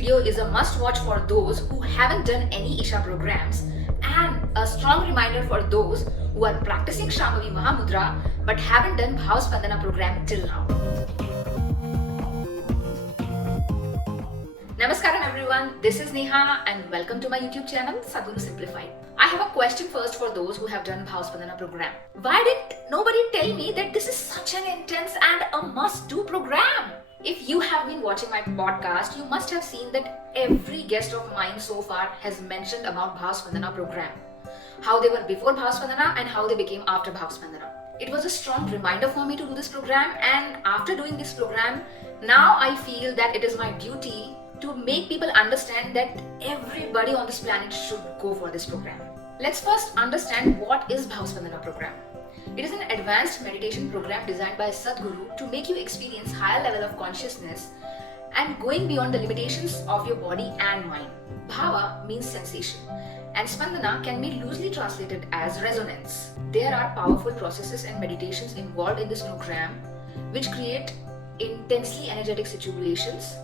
video is a must-watch for those who haven't done any Isha programs and a strong reminder for those who are practicing Shambhavi Mahamudra but haven't done Bhava Spandana program till now. Namaskaram everyone, this is Neha and welcome to my YouTube channel SADHGURU Simplified. I have a question first for those who have done Bhava Spandana program. Why did nobody tell me that this is such an intense and a must-do program? If you have been watching my podcast, you must have seen that every guest of mine so far has mentioned about Bhava Spandana program. How they were before Bhava Spandana and how they became after Bhava Spandana. It was a strong reminder for me to do this program, and after doing this program, now I feel that it is my duty to make people understand that everybody on this planet should go for this program. Let's first understand what is Bhava Spandana program. It is an advanced meditation program designed by SADHGURU to make you experience higher level of consciousness and going beyond the limitations of your body and mind. Bhava means sensation and Spandana can be loosely translated as resonance. There are powerful processes and meditations involved in this program which create intensely energetic situations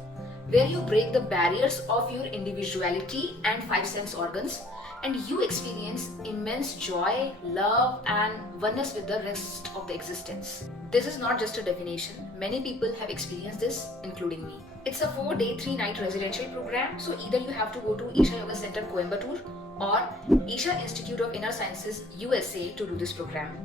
where you break the barriers of your individuality and five sense organs and you experience immense joy, love and oneness with the rest of the existence. This is not just a definition. Many people have experienced this, including me. It's a 4-day, 3-night residential program, so either you have to go to Isha Yoga Center, Coimbatore or Isha Institute of Inner Sciences, USA to do this program.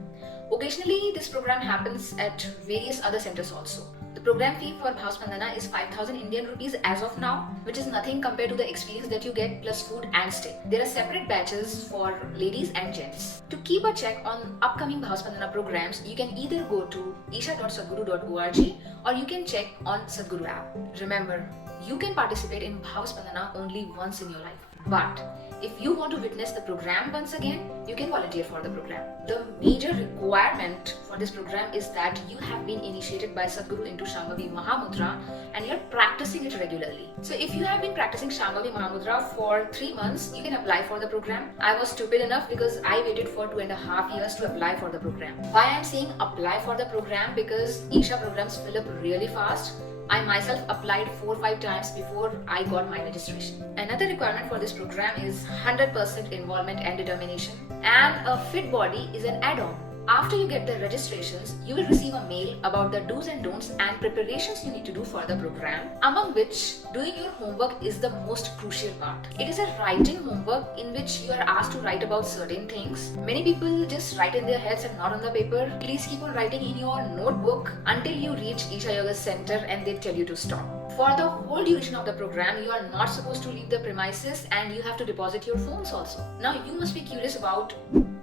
Occasionally, this program happens at various other centers also. The program fee for Bhava Spandana is 5,000 Indian rupees as of now, which is nothing compared to the experience that you get plus food and stay. There are separate batches for ladies and gents. To keep a check on upcoming Bhava Spandana programs, you can either go to isha.sadhguru.org or you can check on SADHGURU app. Remember, you can participate in Bhava Spandana only once in your life. But if you want to witness the program once again, you can volunteer for the program. The major requirement for this program is that you have been initiated by Sadhguru into Shambhavi Mahamudra and you're practicing it regularly. So if you have been practicing Shambhavi Mahamudra for 3 months, you can apply for the program. I was stupid enough because I waited for 2.5 years to apply for the program. Why I'm saying apply for the program? Because Isha programs fill up really fast. I myself applied 4-5 times before I got my registration. Another requirement for this program is 100% involvement and determination, and a fit body is an add-on. After you get the registrations, you will receive a mail about the do's and don'ts and preparations you need to do for the program, among which doing your homework is the most crucial part. It is a writing homework in which you are asked to write about certain things. Many people just write in their heads and not on the paper. Please keep on writing in your notebook until you reach Isha Yoga Center and they tell you to stop. For the whole duration of the program, you are not supposed to leave the premises and you have to deposit your phones also. Now you must be curious about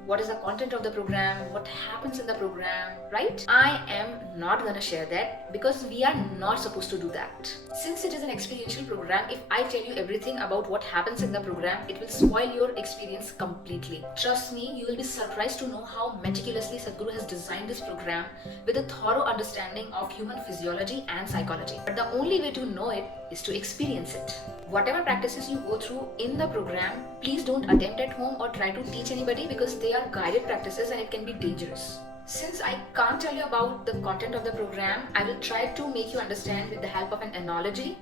what is the content of the program, what happens in the program, right? I am not gonna share that because we are not supposed to do that. Since it is an experiential program, if I tell you everything about what happens in the program, it will spoil your experience completely. Trust me, you will be surprised to know how meticulously Sadhguru has designed this program with a thorough understanding of human physiology and psychology. But the only way to know it is to experience it. Whatever practices you go through in the program, please don't attempt at home or try to teach anybody because they are guided practices and it can be dangerous. Since I can't tell you about the content of the program, I will try to make you understand with the help of an analogy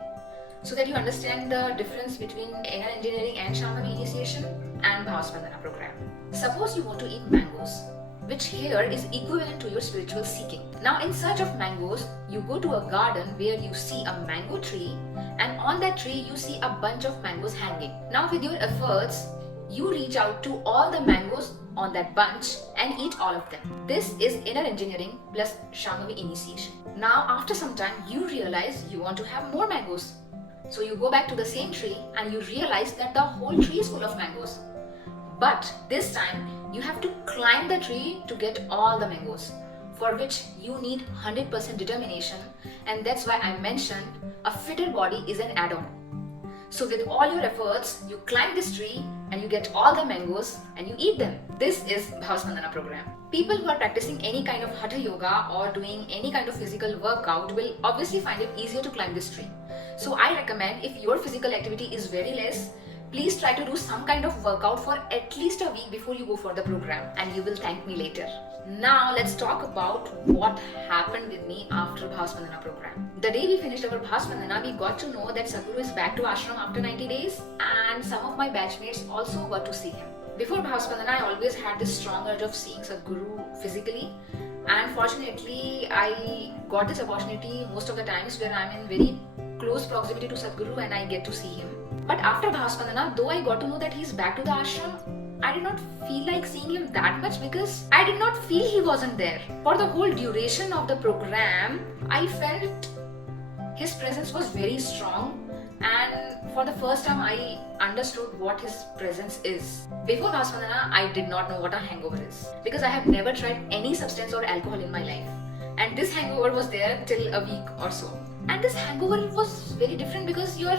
so that you understand the difference between inner engineering and Shambhavi initiation and Bhava Spandana program. Suppose you want to eat mangoes, which here is equivalent to your spiritual seeking. Now in search of mangoes, you go to a garden where you see a mango tree and on that tree you see a bunch of mangoes hanging. Now with your efforts, you reach out to all the mangoes on that bunch and eat all of them. This is inner engineering plus Shambhavi initiation. Now after some time, you realize you want to have more mangoes. So you go back to the same tree and you realize that the whole tree is full of mangoes. But this time, you have to climb the tree to get all the mangoes, for which you need 100% determination, and that's why I mentioned a fitter body is an add-on. So with all your efforts, you climb this tree and you get all the mangoes and you eat them. This is Bhava Spandana program. People who are practicing any kind of Hatha yoga or doing any kind of physical workout will obviously find it easier to climb this tree. So I recommend if your physical activity is very less, Please try to do some kind of workout for at least a week before you go for the program, and you will thank me later. Now let's talk about what happened with me after Bhava Spandana program. The day we finished our Bhava Spandana, we got to know that Sadhguru is back to ashram after 90 days, and some of my batchmates also got to see him. Before Bhava Spandana, I always had this strong urge of seeing Sadhguru physically, and fortunately I got this opportunity most of the times where I'm in very close proximity to Sadhguru and I get to see him. But after Bhava Spandana, though I got to know that he's back to the ashram, I did not feel like seeing him that much because I did not feel he wasn't there. For the whole duration of the program, I felt his presence was very strong, and for the first time I understood what his presence is. Before Bhava Spandana, I did not know what a hangover is because I have never tried any substance or alcohol in my life. And this hangover was there till a week or so. And this hangover was very different because you're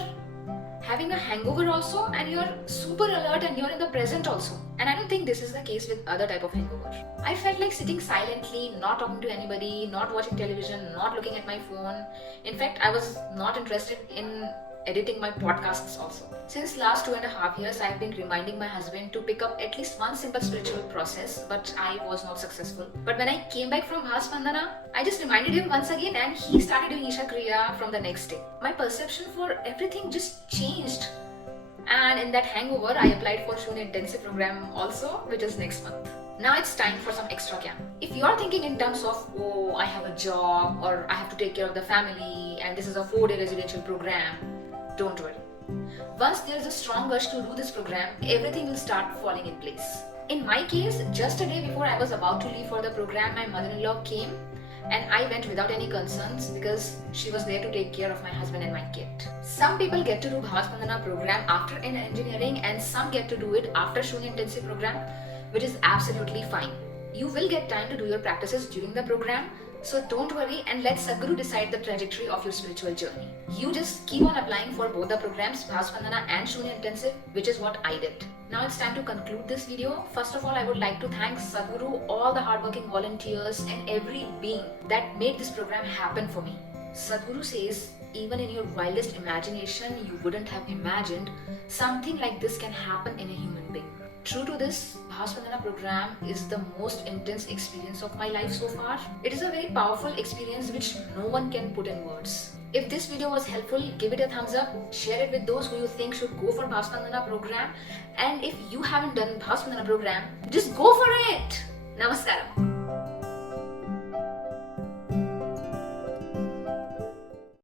having a hangover also and you're super alert and you're in the present also. And I don't think this is the case with other type of hangover. I felt like sitting silently, not talking to anybody, not watching television, not looking at my phone. In fact, I was not interested in editing my podcasts also. Since last 2.5 years, I've been reminding my husband to pick up at least one simple spiritual process, but I was not successful. But when I came back from Bhava Spandana, I just reminded him once again and he started doing Isha Kriya from the next day. My perception for everything just changed. And in that hangover, I applied for Shunya Intensive Program also, which is next month. Now it's time for some extra camp. If you are thinking in terms of, oh, I have a job or I have to take care of the family and this is a 4-day residential program, don't worry. Once there's a strong urge to do this program, everything will start falling in place. In my case, just a day before I was about to leave for the program, my mother-in-law came and I went without any concerns because she was there to take care of my husband and my kid. Some people get to do Bhava Spandana program after in engineering and some get to do it after Shunya Intensive Program, which is absolutely fine. You will get time to do your practices during the program, so don't worry and let Sadhguru decide the trajectory of your spiritual journey. You just keep on applying for both the programs, Bhava Spandana and Shunya Intensive, which is what I did. Now it's time to conclude this video. First of all, I would like to thank Sadhguru, all the hardworking volunteers and every being that made this program happen for me. Sadhguru says, even in your wildest imagination, you wouldn't have imagined something like this can happen in a human being. True to this, Bhava Spandana program is the most intense experience of my life so far. It is a very powerful experience which no one can put in words. If this video was helpful, give it a thumbs up, share it with those who you think should go for Bhava Spandana program, and if you haven't done Bhava Spandana program, just go for it! Namaskaram.